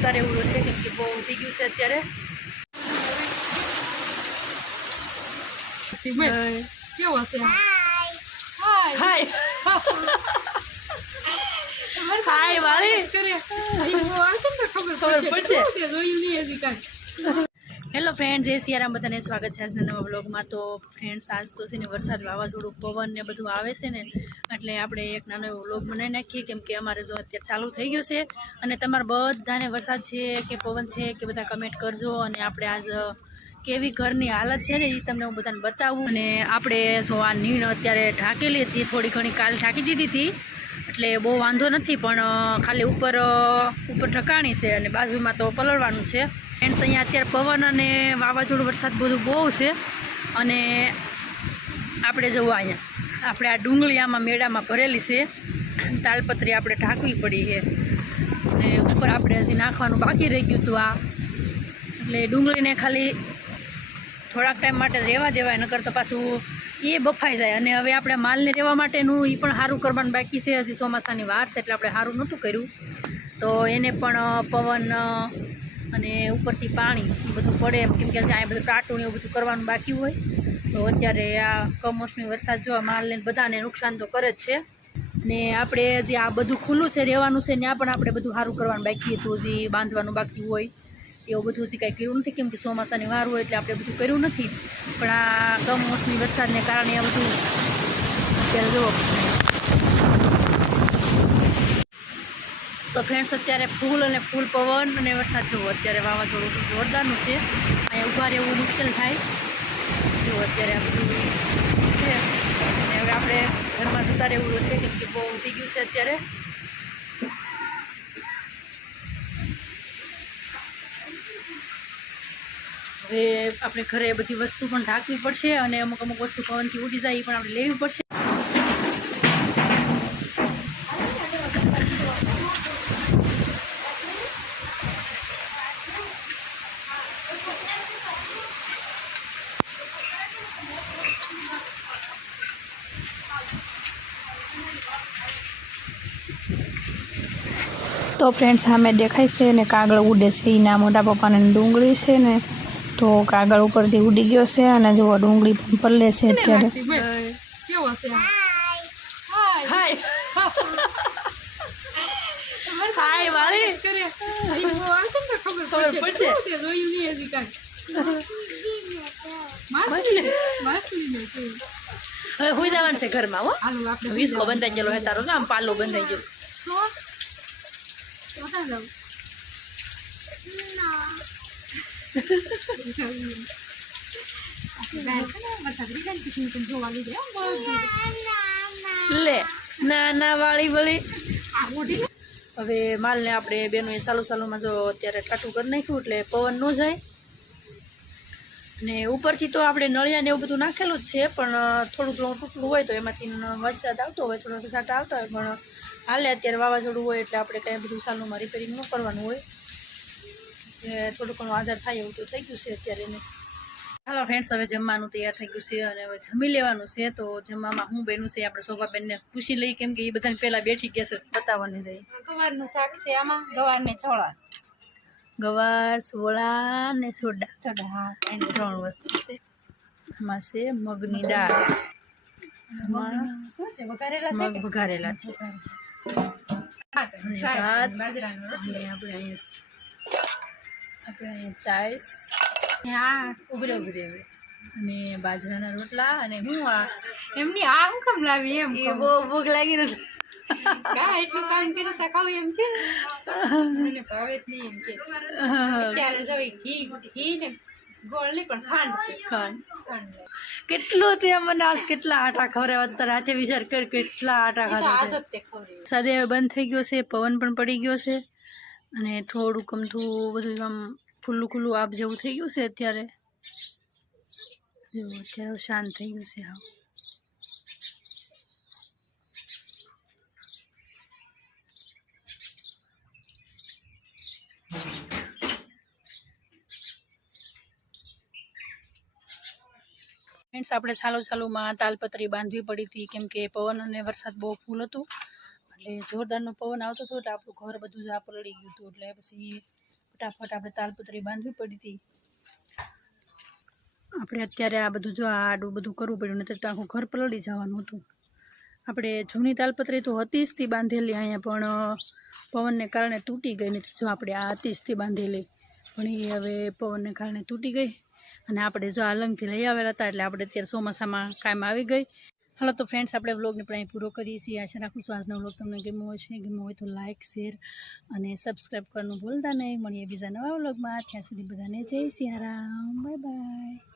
જતા એવું છે કેમ કે બહુ ઉઠી ગયું છે અત્યારે. કેવો હશે? હાય હાય વાળી ખબર પડશે? જોયું નહીં હજી કાંઈ. હેલો ફ્રેન્ડ, જય સિયારામ, બધાને સ્વાગત છે આજના નવા બ્લોગમાં તો ફ્રેન્ડ્સ, આજ તો છે ને વરસાદ વાવાઝોડું, પવન ને બધું આવે છે ને, એટલે આપણે એક નાનો એવો બ્લોગ બનાવી નાખીએ. કેમ કે અમારે જો અત્યારે ચાલુ થઈ ગયું છે અને તમારા બધાને વરસાદ છે કે પવન છે કે બધા કમેન્ટ કરજો અને આપણે આજ કેવી ઘરની હાલત છે ને એ તમને હું બધાને બતાવું. અને આપણે જો આ નીણ અત્યારે ઢાંકેલી હતી, થોડી ઘણી કાલ ઢાંકી દીધી હતી, એટલે બહુ વાંધો નથી, પણ ખાલી ઉપર ઉપર ઠકાણી છે અને બાજુમાં તો પલળવાનું છે. ફ્રેન્ડ્સ અહીંયા અત્યારે પવન અને વાવાઝોડું, વરસાદ બધું બહુ છે. અને આપણે જવું અહીંયા. આપણે આ ડુંગળી આમાં મેળામાં ભરેલી છે. તાલપત્રી આપણે ઢાંકવી પડી છે. અને ઉપર આપણે હજી નાખવાનું બાકી રહી ગયું હતું આ. એટલે ડુંગળીને ખાલી થોડાક ટાઈમ માટે રહેવા દેવાય, નકર તો પાછું એ બફાઈ જાય. અને હવે આપણે માલને રહેવા માટેનું એ પણ સારું કરવાનું બાકી છે. હજી ચોમાસાની વાર છે, એટલે આપણે સારું નહોતું કર્યું. તો એને પણ પવન અને ઉપરથી પાણી એ બધું પડે એમ. કેમ કે અહીંયા બધું ટાટું એવું બધું કરવાનું બાકી હોય. તો અત્યારે આ કમોસમી વરસાદ જોવા માલ માલને બધાને નુકસાન તો કરે જ છે. ને આપણે જે આ બધું ખુલ્લું છે, રહેવાનું છે ત્યાં પણ આપણે બધું સારું કરવાનું બાકી. હતું હજી બાંધવાનું બાકી હોય. એવું બધું હજી કાંઈ કર્યું નથી. કેમ કે ચોમાસાની વાર હોય એટલે આપણે બધું કર્યું નથી. પણ આ કમોસમી વરસાદને કારણે આ બધું જુઓ તો ફ્રેન્ડ્સ અત્યારે ફૂલ અને ફૂલ પવન અને વરસાદ જુઓ, અત્યારે વાવાઝોડું જોરદારનું છે. અહીંયા ઊભા રહેવું મુશ્કેલ થાય. જુઓ, અત્યારે આ અને હવે આપણે ઘરમાં જતા રહેવું છે, કેમ કે બહુ ઉઠી ગયું છે અત્યારે. હવે આપણે ઘરે બધી વસ્તુ પણ ઢાંકવી પડશે અને અમુક અમુક વસ્તુ પવનથી ઉડી જાય, એ પણ આપણે લેવી પડશે. તો ફ્રેન્ડ સામે દેખાય છે ને કાગળ ઉડે છે. એના મોટા પપ્પાને ડુંગળી છે ને તો કાગળ ઉપરથી ઉડી ગયો છે અને જુઓ ડુંગળી પણ પલ્લે છે અત્યારે. માસલી બેન હાય હાય હાય. હવે હુઈ જવાનું છે ઘરમાં હો. વીસ વીસકો બંધાઈ ગયેલો હે તારો તો આમ પાલો બંધાઈ ગયો લે ના. ના વાળી વળી. હવે માલને આપણે બેનું એ સાલું સાલુમાં જો અત્યારે ટાટું કરી નાખ્યું એટલે પવન ન જાય. અને ઉપરથી તો આપણે નળિયા ને એવું બધું નાખેલું જ છે, પણ થોડું ઘણું તૂટલું હોય તો એમાંથી વરસાદ આવતો હોય, થોડો સાટા આવતા હોય, પણ હાલે અત્યારે વાવાઝોડું હોય એટલે આપણે કંઈ બધું સાલુંમાં રિપેરિંગ ન કરવાનું હોય. એ થોડું ઘણું આધાર થાય એવું તો થઈ ગયું છે અત્યારે એને. હાલો ફ્રેન્ડ્સ હવે જમવાનું તૈયાર થઈ ગયું છે અને હવે જમી લેવાનું છે, તો જમવામાં હું બેનું છે, આપણે શોભાબેનને ખુશી લઈ કેમ કે એ બધાને પહેલાં બેઠી ગયા છે, બતાવવાની જઈએ ગવારનું શાક છે આમાં, ગવારને છોળા ગવાર સોળા ને સોડા. ચડા એની ત્રણ વસ્તુ છે. આમાં છે મગની દાળ. મગ વઘારેલા છે. ભાત. અને. અને આપણે અહીંયા ચાઈસ. ઉભરે ઉભરે. અને બાજરાના રોટલા. અને હું આ એમની આમ કમ કેમ લાવી એમ બહુ ભૂખ લાગી નથી. કા એટલું કામ કર્યું તા ખાવ એમ છે મને ભાવે જ નહીં એમ કે. અત્યારે જો ઘી ઘી ને ગોળ નહીં પણ ખાંડ છે. ખાંડ. કેટલો તે મને આજ કેટલા આટા ખવડાવ્યા તારે હાથે વિચાર કર કેટલા આટા ખાધા. સાદે બંધ થઈ ગયો છે પવન પણ પડી ગયો છે. અને થોડું કમથું બધું આમ ખુલ્લું ખુલ્લું આપ જેવું થઈ ગયું છે અત્યારે. અત્યારે શાંત થઈ ગયું છે હા. ફ્રેન્ડ્સ આપણે ચાલુ ચાલુમાં તાલપત્રી બાંધવી પડી હતી, કેમ કે પવન અને વરસાદ બહુ ફૂલ હતું. એટલે જોરદારનો પવન આવતો હતો, એટલે આપણું ઘર બધું જ પલળી ગયું હતું. એટલે પછી ફટાફટ આપણે તાલપત્રી બાંધવી પડી હતી. આપણે અત્યારે આ બધું જો આડું બધું કરવું પડ્યું નથી તો આખું ઘર પલળી જવાનું હતું. આપણે જૂની તાલપત્રી તો હતી જ બાંધેલી અહીંયા, પણ પવનને કારણે તૂટી ગઈ નથી જો આપણે આ હતી જ બાંધેલી. પણ એ હવે પવનને કારણે તૂટી ગઈ. અને આપણે જો આલંગથી લઈ આવેલા હતા એટલે આપણે અત્યારે ચોમાસામાં કાયમ આવી ગઈ. હાલો તો ફ્રેન્ડ્સ આપણે વ્લોગને પણ અહીં પૂરો કરીએ છીએ. આશા રાખું છું આજનો વ્લોગ તમને ગમ્યો હશે. ગમ્યો હોય તો લાઇક શેર અને સબસ્ક્રાઈબ કરવાનું ભૂલતા નહીં. મળીએ બીજા નવા વ્લોગમાં. ત્યાં સુધી બધાને જય સિયારામ. Bye bye